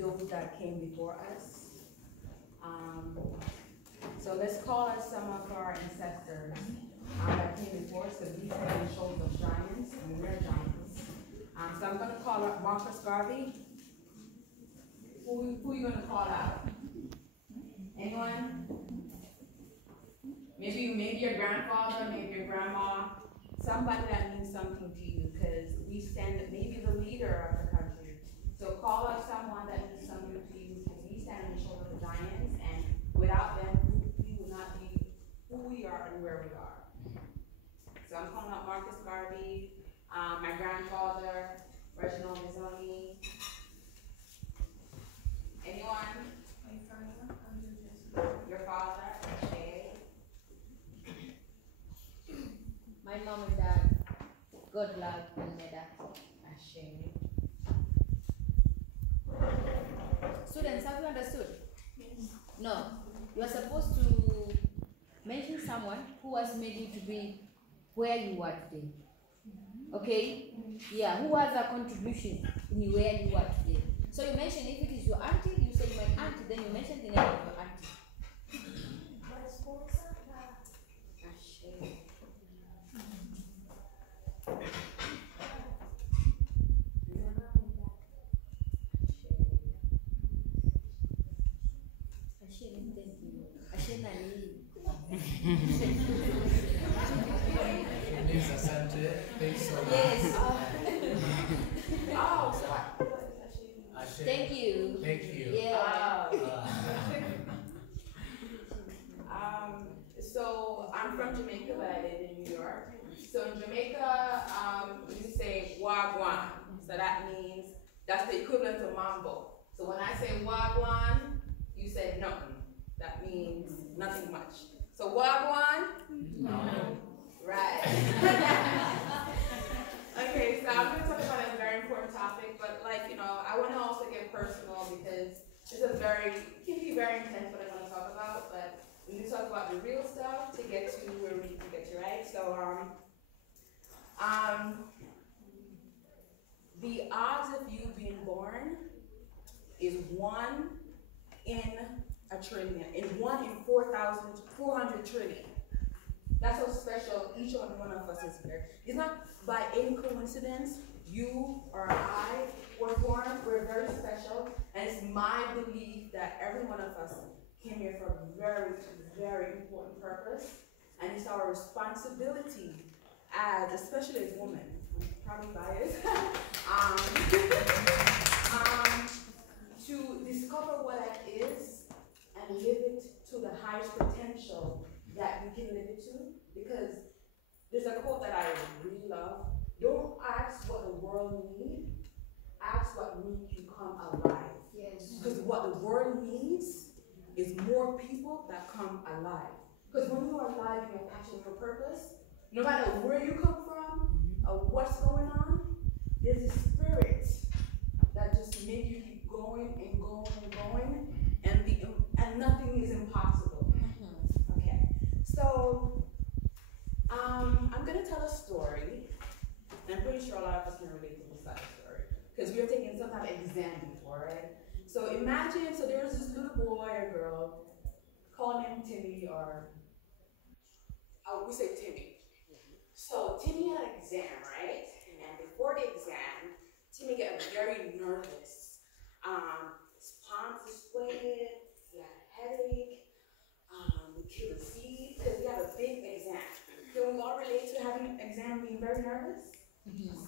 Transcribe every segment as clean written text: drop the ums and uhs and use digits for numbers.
those that came before us. So let's call out some of our ancestors that came before us, because we stand on the shoulders of giants, and we're giants. So I'm going to call out Marcus Garvey. Who are you going to call out? Anyone? Maybe your grandfather, maybe your grandma, somebody that means something to you, because we stand, maybe the leader of the country. So call out someone that means something to you, because we stand on the shoulders of giants, and without them, we would not be who we are and where we are. So I'm calling out Marcus Garvey, my grandfather, Reginald Mizoni. Anyone? Your father? Shay? My mom and dad, God love and Neda. Shay. Students, have you understood? Yes. No. You are supposed to mention someone who has made you to be where you are today. Okay? Yeah, who has a contribution in where you are today. So you mention, if it is your auntie, you say my auntie, then you mention the name of your auntie. Yes. Oh, thank you. Thank you. Yeah. So I'm from Jamaica, but I live in New York. So in Jamaica, we say wagwan. So that means, that's the equivalent of mambo. So when I say wagwan, you say nothing. That means nothing much. So wagwan? No. Right. Okay, so I'm going to talk about a very important topic, but I want to also get personal, because this is it can be very intense what I want to talk about, but we need to talk about the real stuff to get to where we need to get to, right? So, the odds of you being born is 1 in a trillion, in 1 in 400 trillion. That's how special each and one of us is here. It's not by any coincidence you or I were born. We're very special, and it's my belief that every one of us came here for a very, very important purpose, and it's our responsibility, especially as women, I'm probably biased, to discover what that is and live it to the highest potential that you can live it to. Because there's a quote that I really love: don't ask what the world needs, ask what makes you come alive. Yes. Because what the world needs is more people that come alive. Because when you are alive and you're passionate for purpose, no matter where you come from or what's going on, there's a spirit that just makes you keep going and going and going, and nothing is impossible. Okay, so I'm gonna tell a story, and I'm pretty sure a lot of us can relate to this type of story, because we were taking some type of exam before, right? So imagine, so there was this little boy or girl, call him Timmy, or we say Timmy. So Timmy had an exam, right? And before the exam, Timmy got very nervous. His palms were sweating, he had a headache, he killed his teeth, because he had a big exam. Can we all relate to having an exam being very nervous?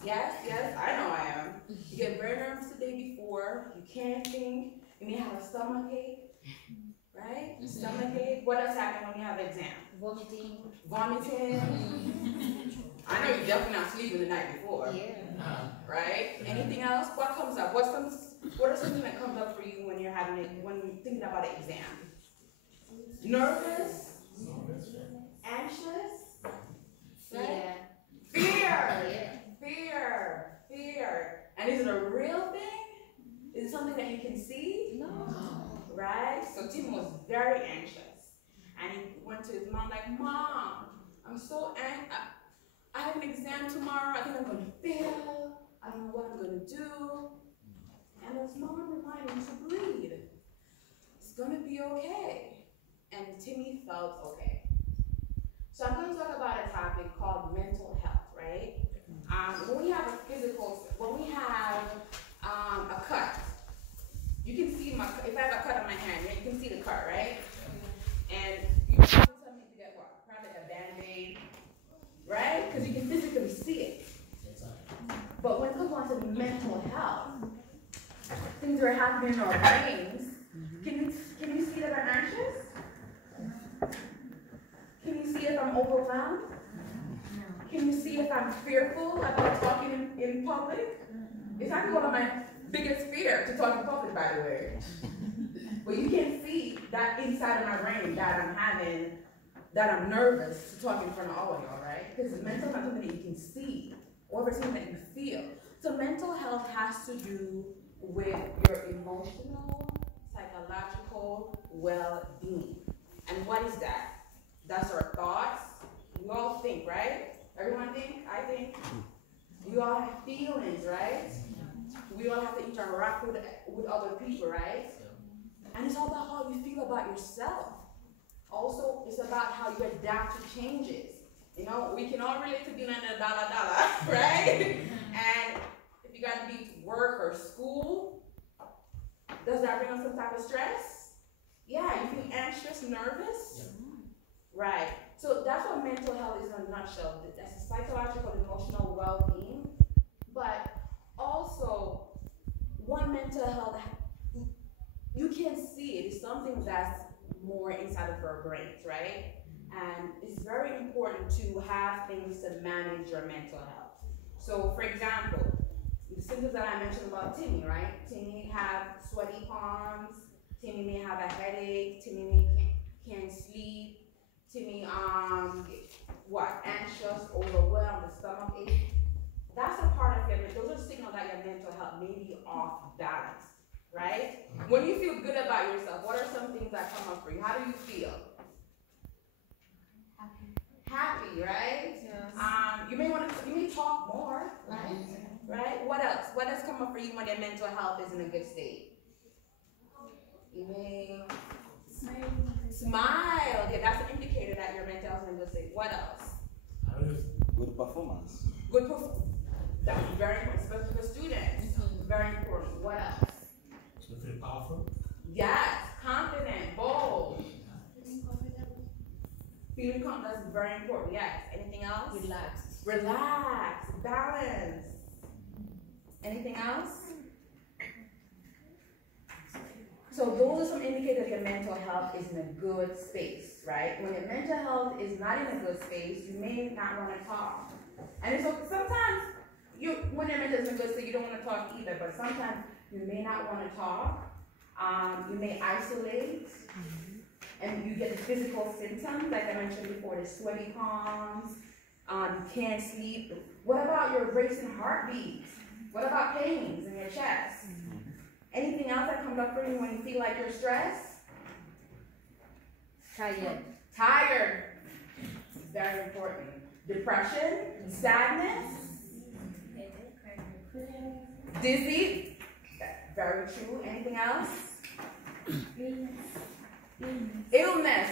Yes, I know I am. You get very nervous the day before, you can't think, you may have a stomach ache, right? Stomach ache. What else happens when you have an exam? Vomiting. I know you're definitely not sleeping the night before. Yeah. Right? Anything else? What comes up? What are something that comes up for you when you're when you're thinking about an exam? Nervous? Anxious? Right? Yeah. Fear. And is it a real thing? Is it something that you can see? No. Right? So Tim was very anxious. And he went to his mom like, Mom, I'm so anxious. I have an exam tomorrow. I think I'm going to fail. I don't know what I'm going to do. And his mom reminded him to felt okay. So I'm going to talk about a topic called mental health, right? When we have a cut, you can see if I have a cut on my hand, you can see the cut, right? And you probably tell me to get what? Probably a Band-Aid, right? Because you can physically see it. But when it comes on to mental health, things are happening in our brains. Can you see that I'm anxious? Can you see if I'm overwhelmed? Can you see if I'm fearful about talking in public? It's actually one of my biggest fears to talk in public, by the way. But you can't see that inside of my brain that I'm nervous to talk in front of all of y'all, right? Because mental health is something that you can see, or it's something that you feel. So mental health has to do with your emotional, psychological well-being. And what is that? That's our thoughts. We all think, right? Everyone think? I think. We all have feelings, right? We all have to interact with other people, right? And it's all about how you feel about yourself. Also, it's about how you adapt to changes. You know, we can all relate to being under dollar, right? And if you got to be to work or school, does that bring up some type of stress? Yeah, you feel anxious, nervous? Right. So that's what mental health is in a nutshell. That's psychological, emotional well-being. But also, one mental health, you can't see it. It's something that's more inside of our brains, right? And it's very important to have things to manage your mental health. So, for example, the symptoms that I mentioned about Timmy, right? Timmy have sweaty palms. Timmy may have a headache. Timmy can't sleep. Timmy, anxious, overwhelmed, the stomach ache. That's a part of it. Those are signals that your mental health may be off balance, right? When you feel good about yourself, what are some things that come up for you? How do you feel? Happy, right? Yes. You may talk more, right? Right? What else? What does come up for you when your mental health is in a good state? You may smile. Yeah, that's an indicator that your mental health is in a good state. What else? Good performance. Good performance. That's very important, especially for students. Very important. What else? So feel powerful. Yes, confident, bold. Feeling confident, that's very important. Yes. Anything else? Relax. Balance. Anything else? So those are some indicators that your mental health is in a good space, right? When your mental health is not in a good space, you may not want to talk. And so sometimes, when your mental health is in a good space, you don't want to talk either, but sometimes you may not want to talk. You may isolate, and you get the physical symptoms, like I mentioned before, the sweaty palms, you can't sleep. What about your racing heartbeat? What about pains in your chest? Anything else that comes up for you when you feel like you're stressed? Tired. Very important. Depression, sadness, dizzy. Very true. Anything else? Illness.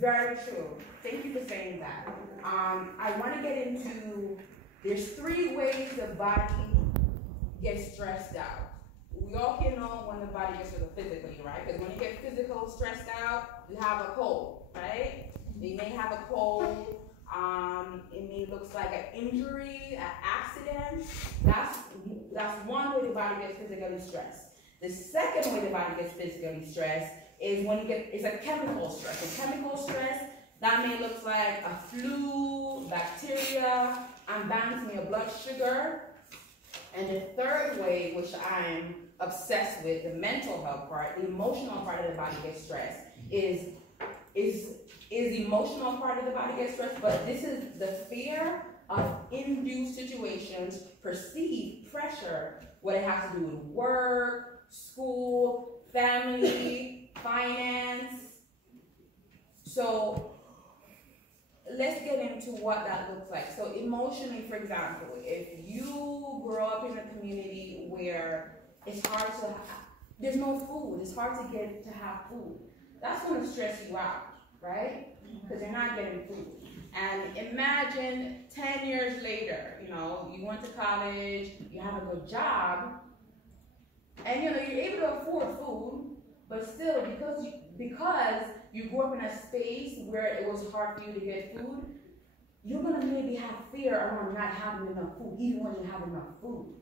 Very true. Thank you for saying that. I want to get into, there's 3 ways the body gets stressed out. We all can know when the body gets physically, right? Because when you get physical stressed out, you have a cold, right? You may have a cold. It may look like an injury, an accident. That's one way the body gets physically stressed. The second way the body gets physically stressed is when it's a chemical stress. A chemical stress, that may look like a flu, bacteria, unbalancing your blood sugar. And the third way, which I'm obsessed with, the mental health part, the emotional part of the body gets stressed, is the emotional part of the body gets stressed, but this is the fear of induced situations, perceived pressure, what it has to do with work, school, family, finance. So let's get into what that looks like. So emotionally, for example, if you grow up in a community where it's hard to there's no food, it's hard to have food, that's going to stress you out. right? Because you're not getting food. And imagine 10 years later, you know, you went to college, you have a good job, and you know, you're able to afford food, but still, because you grew up in a space where it was hard for you to get food, you're gonna maybe have fear around not having enough food, even when you have enough food.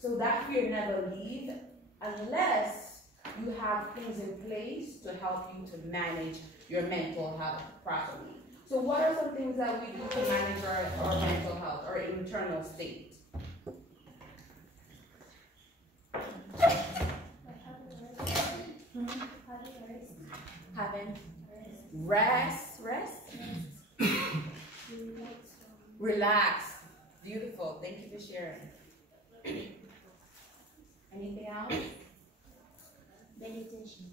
So that fear never leaves unless you have things in place to help you to manage your mental health properly. So what are some things that we do to manage our mental health, our internal state? Having rest. Relax. Beautiful. Thank you for sharing. Anything else? Meditation.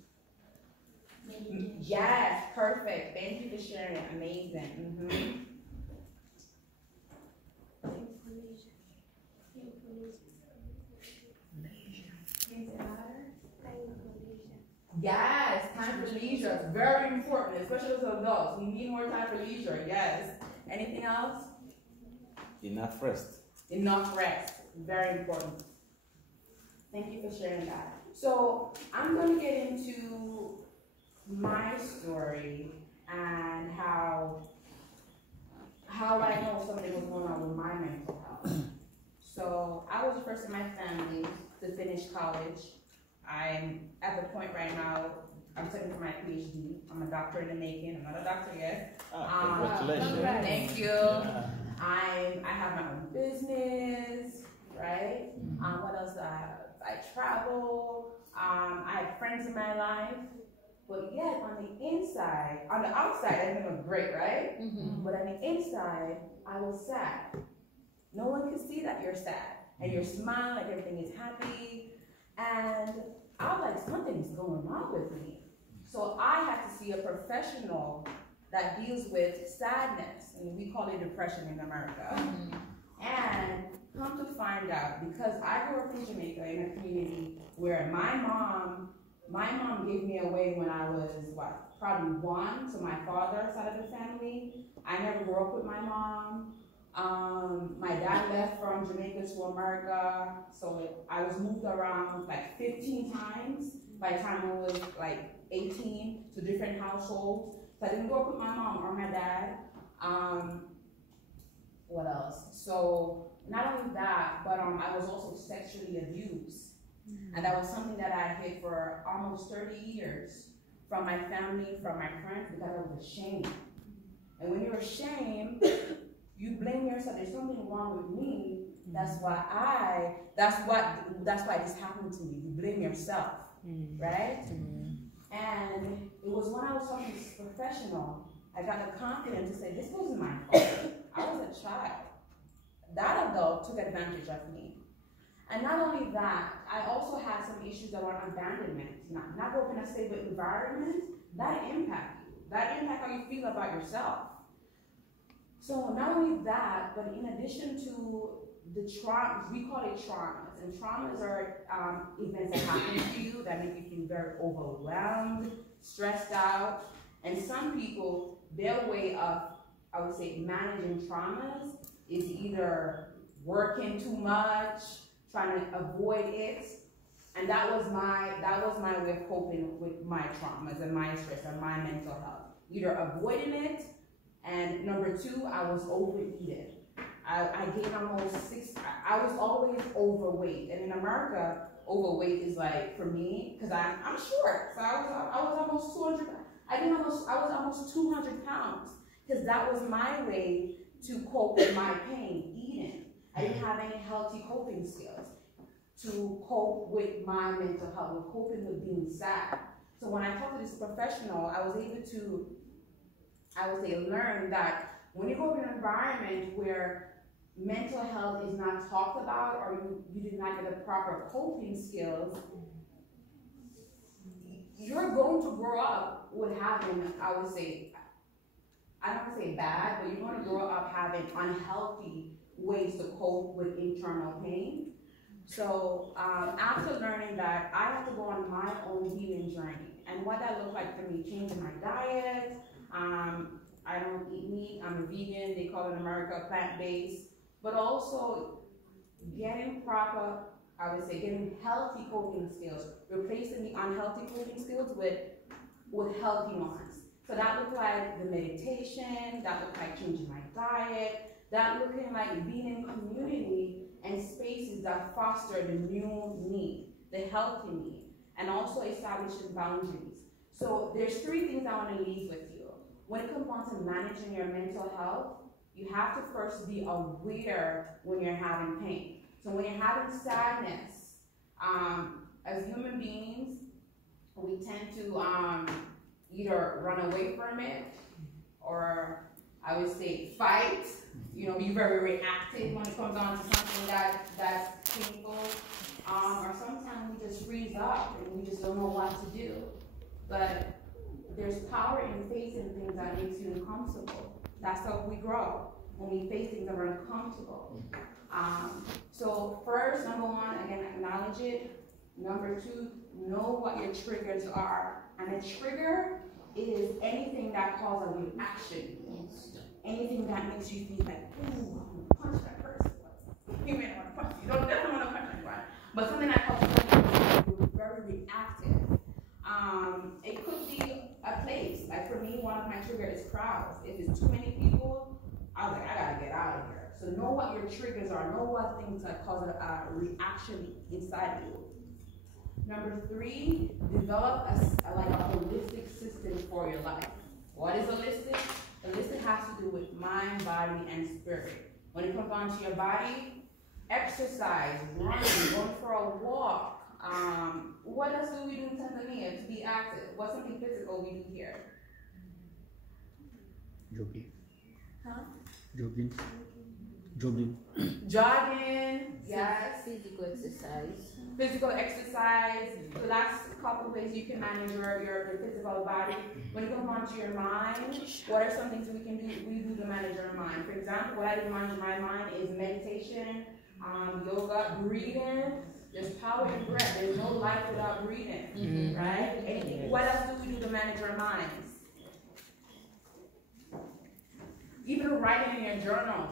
Yes, perfect. Thank you for sharing. Amazing. Yes, time for leisure. It's very important, especially as adults. We need more time for leisure. Yes. Anything else? Enough rest. Enough rest. Very important. Thank you for sharing that. So I'm going to get into my story and how I know something was going on with my mental health. So I was the first in my family to finish college. I'm at the point right now, I'm studying for my PhD. I'm a doctor in the making. I'm not a doctor yet. Congratulations. Thank you. Yeah. I have my own business, right? What else? I travel. I have friends in my life. But yet, on the outside, everything was great, right? But on the inside, I was sad. No one can see that you're sad. And you're smiling like everything is happy. And I was like, something's going wrong with me. So I had to see a professional that deals with sadness. And we call it depression in America. And come to find out, because I grew up in Jamaica in a community where my mom gave me away when I was, probably 1, so my father's side of the family. I never grew up with my mom. My dad left from Jamaica to America, so I was moved around like 15 times by the time I was like 18 to different households. So I didn't grow up with my mom or my dad. What else? So not only that, but I was also sexually abused. And that was something that I hid for almost 30 years from my family, from my friends, because I was ashamed. And when you're ashamed, you blame yourself. There's something wrong with me. That's why this happened to me. You blame yourself, right? And it was when I was talking to this professional, I got the confidence to say, this wasn't my fault. I was a child. That adult took advantage of me. And not only that, I also had some issues around abandonment. Not growing up in a stable environment, that impact you. That impact how you feel about yourself. So not only that, but in addition to the traumas, we call it traumas. And traumas are events that happen to you that make you feel very overwhelmed, stressed out. And some people, their way of, I would say, managing traumas is either working too much, trying to avoid it. And that was my way of coping with my traumas and my stress and my mental health. Either avoiding it, and number 2, I was overeating. I gained almost 6, I was always overweight. And in America, overweight is like, for me, because I'm short, so I was almost 200, I was almost 200 pounds, because that was my way to cope with my pain, eating. I didn't have any healthy coping skills to cope with my mental health, with coping with being sad. So when I talked to this professional, I was able to, I would say, learn that when you go to an environment where mental health is not talked about, or you did not get the proper coping skills, you're going to grow up with having, I would say, I don't want to say bad, but you're going to grow up having unhealthy ways to cope with internal pain. So after learning that, I had to go on my own healing journey. And what that looked like for me, changing my diet. I don't eat meat, I'm a vegan, they call it in America plant-based. But also getting proper, I would say, getting healthy coping skills, replacing the unhealthy coping skills with healthy ones. So that looked like the meditation, that looked like changing my diet, that looking like being in community and spaces that foster the new me, the healthy me, and also establishing boundaries. So there's 3 things I want to leave with you. When it comes down to managing your mental health, you have to first be aware when you're having pain. So when you're having sadness, as human beings, we tend to either run away from it, or I would say fight, be very reactive when it comes down to something that's painful, or sometimes we just freeze up and we just don't know what to do. But there's power in facing things that makes you uncomfortable. That's how we grow, when we face things that are uncomfortable. So first, number 1, again, acknowledge it. Number 2, know what your triggers are. And a trigger is anything that causes a reaction. Anything that makes you feel like, ooh, I'm gonna punch that person. You may not want to punch, you don't definitely want to punch anyone. But something that causes you to be very reactive. It could be a place. Like for me, one of my triggers is crowds. If it's too many people, I was like, I gotta get out of here. So know what your triggers are. Know what things that cause a reaction inside you. Number 3, develop a holistic system for your life. What is holistic? Holistic has to do with mind, body, and spirit. When it comes down to your body, exercise, running, going for a walk. What else do we do in Tanzania to be active? What's something physical we do here? Jogging. Huh? Jogging. Jogging. Jogging, yes. Physical exercise. Physical exercise. So that's a couple ways you can manage your physical body. When it comes on to your mind, what are some things we do to manage our mind? For example, what I do to manage my mind is meditation, yoga, breathing. There's power in breath. There's no life without breathing, right? Anything. What else do we do to manage our minds? Even writing in your journal,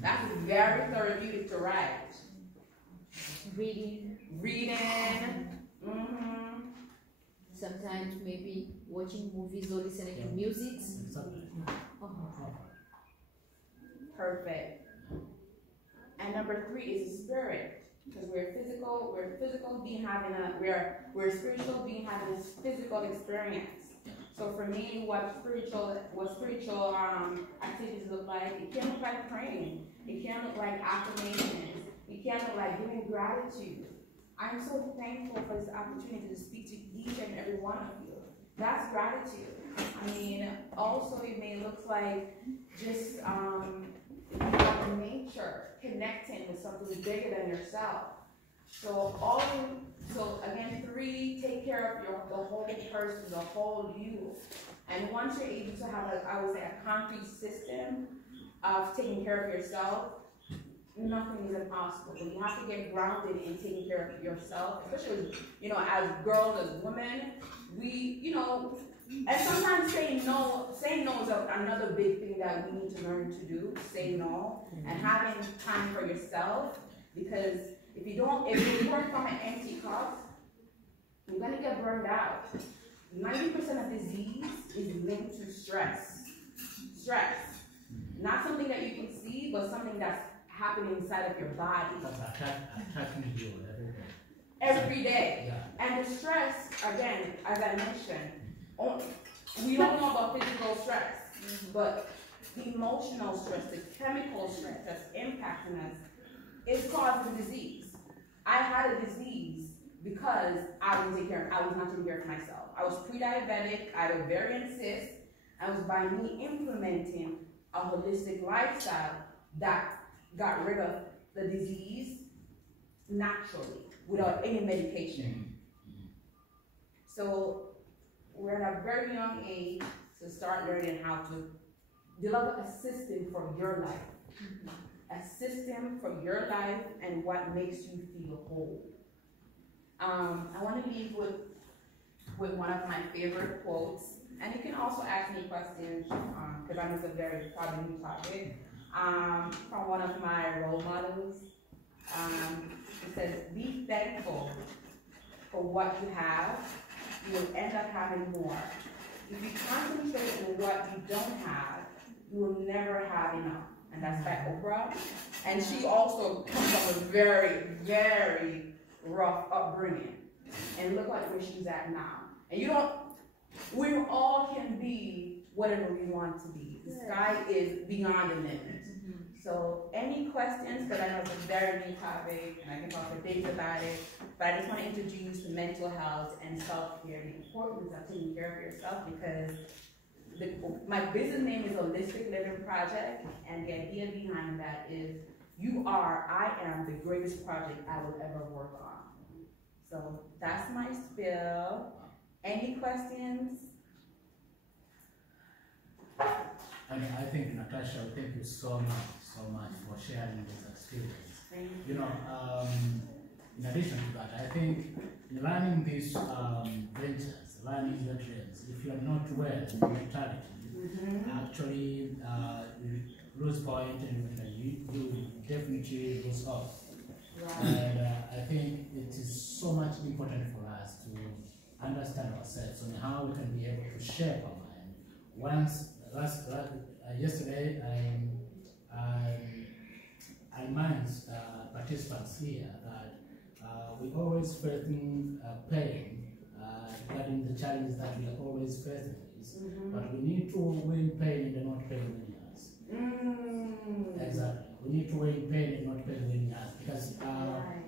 that's very therapeutic to write. Reading. Sometimes maybe watching movies or listening to music. Perfect. And number 3 is spirit. Because we're physical being we're a spiritual being having this physical experience. So for me, what spiritual activities look like, it can look like praying. It can look like affirmations. It can look like giving gratitude. I'm so thankful for this opportunity to speak to each and every one of you. That's gratitude. I mean, also it may look like just nature, connecting with something bigger than yourself. So again, 3, take care of the whole person, the whole you. And once you're able to have a concrete system of taking care of yourself, nothing is impossible. But you have to get grounded in taking care of yourself, especially as girls, as women, and sometimes saying no is another big thing that we need to learn to do. Say no, and having time for yourself, because if you work from an empty cup, you're gonna get burned out. 90% of disease is linked to stress. Not something that you can see, but something that's happening inside of your body. Attacking you Every day. Yeah. And the stress, again, as I mentioned, we don't know about physical stress, but the emotional stress, the chemical stress that's impacting us is causing disease. I had a disease because I was not taking care of myself. I was pre-diabetic, I had ovarian cyst, and it was by me implementing a holistic lifestyle that got rid of the disease naturally, without any medication. So we're at a very young age to start learning how to develop a system for your life. a system for your life and what makes you feel whole. I want to leave with one of my favorite quotes, and you can also ask me questions because I know it's a very probably new topic. From one of my role models, it says, "Be thankful for what you have. You will end up having more. If you concentrate on what you don't have, you will never have enough." And that's by Oprah. And she also comes from a very, very rough upbringing. And look like where she's at now. And we all can be whatever we want to be. The sky is beyond the limit. So any questions, because I know it's a very new topic and I can talk for days about it, but I just want to introduce mental health and self-care, the importance of taking care of yourself, because my business name is Holistic Living Project, and the idea behind that is I am the greatest project I will ever work on. So that's my spiel. Any questions? I think, Natasha, thank you so much for sharing this experience. Thank You know, in addition to that, I think in running these ventures, running your dreams, if you are not well in mentality, actually you lose point and you definitely lose hope. Right. And I think it is so much important for us to understand ourselves and how we can be able to shape our mind. Yesterday, I managed participants here that we always facing pain regarding the challenges that we are always facing this, but we need to win pain and not pain winning us. Exactly. We need to win pain and not pain winning us, because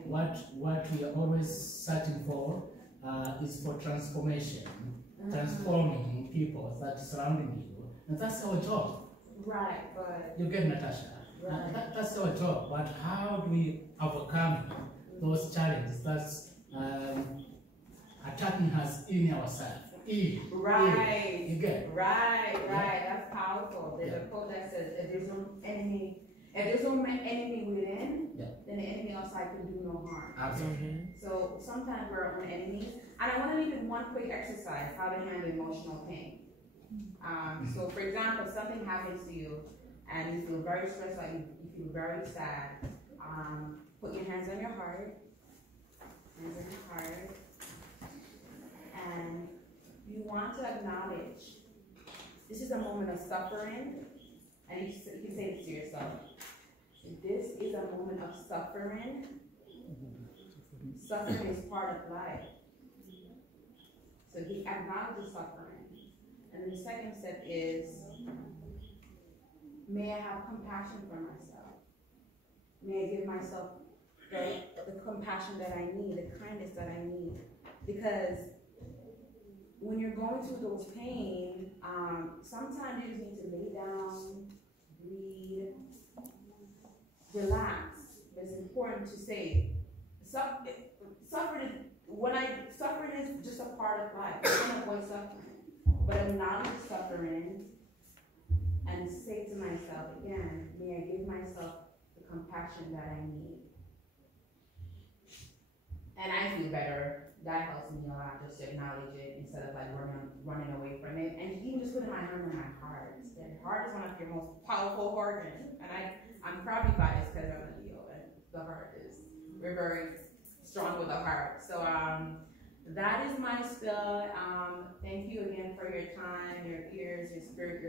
what we are always searching for is for transformation, transforming people that surrounding you, and that's our job. Right, but you get Natasha. Right. That's our job. But how do we overcome those challenges that's attacking us in ourselves? Right. You get it? Right. That's powerful. There's a quote that says, if there's no enemy within, then the enemy outside can do no harm. Absolutely. So sometimes we're our own enemies. And I want to leave with one quick exercise, how to handle emotional pain. So for example, something happens to you and you feel very stressed, like you feel very sad. Put your hands on your heart. And you want to acknowledge this is a moment of suffering, and you can say this to yourself. This is a moment of suffering. Suffering is part of life. So he acknowledges suffering. And then the second step is, may I have compassion for myself? May I give myself the compassion that I need, the kindness that I need? Because when you're going through those pain, sometimes you just need to lay down, breathe, relax. But it's important to say, suffering is just a part of life. You can't avoid suffering. But acknowledge suffering and say to myself again, may I give myself the compassion that I need. And I feel better. That helps me a lot, just to acknowledge it instead of like running away from it. And even just putting my hand on my heart. The heart is one of your most powerful organs. And I'm probably biased because I'm a Leo, and the heart is, we're very strong with the heart. So that is my spill. Thank you again for your time, your ears, your spirit,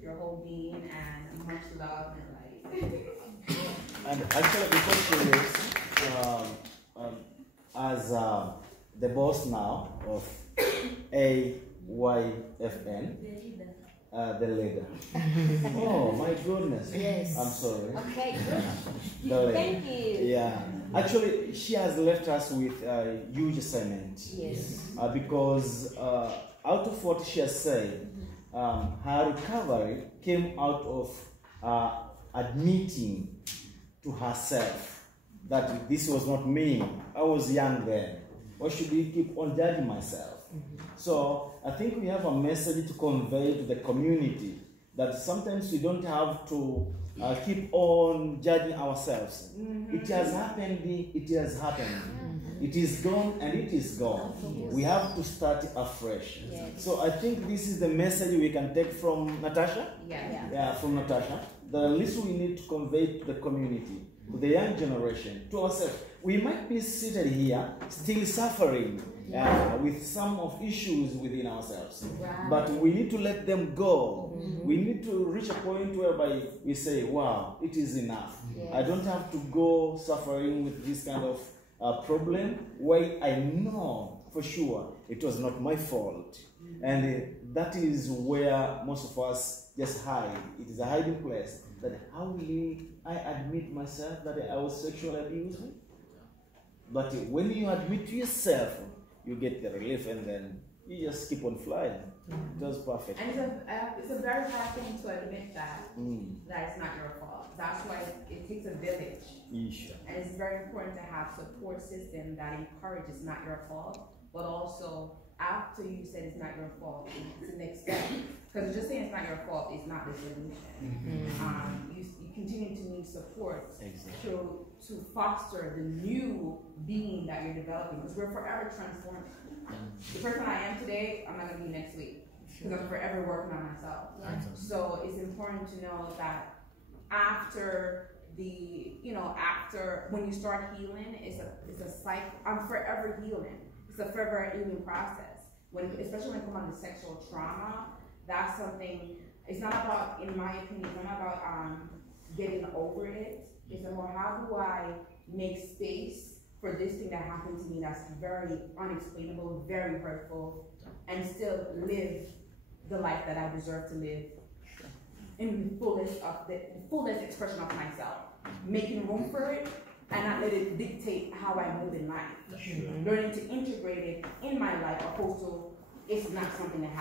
your whole being, and much love and light. And actually, before she leaves, as the boss now of AYFN, the leader. Oh my goodness. Yes. I'm sorry. Okay, good. Thank you. Yeah. Actually, she has left us with a huge assignment. Yes. Because out of what she has said, her recovery came out of admitting to herself that this was not me. I was young then. Why should we keep on judging myself? So I think we have a message to convey to the community that sometimes we don't have to keep on judging ourselves. It has happened, it has happened. It is gone and it is gone. We have to start afresh. So I think this is the message we can take from Natasha. Yeah, from Natasha. The least we need to convey to the community, to the young generation, to ourselves. We might be seated here still suffering with some of issues within ourselves. But we need to let them go. We need to reach a point whereby we say, wow, it is enough. I don't have to go suffering with this kind of problem where I know for sure it was not my fault. And that is where most of us just hide. It is a hiding place. That how will I admit myself that I was sexually abused? But when you admit to yourself, you get the relief and then you just keep on flying. It was perfect. And it's a very hard thing to admit that it's not your fault. That's why it takes a village. And it's very important to have support system that encourages not your fault, but also after you said it's not your fault, it's the next step. Because just saying it's not your fault is not the solution. You continue to need support to foster the new being that you're developing, because we're forever transforming. The person I am today, I'm not going to be next week, because I'm forever working on myself. So it's important to know that after when you start healing, it's a cycle. I'm forever healing. It's a forever healing process. Especially when it comes to sexual trauma, that's something. It's not about, in my opinion, it's not about getting over it. It's about how do I make space for this thing that happened to me that's very unexplainable, very hurtful, and still live the life that I deserve to live in the fullest expression of myself, making room for it and not let it dictate how I move in life. Learning to integrate it in my life, opposed to it's not something that happens.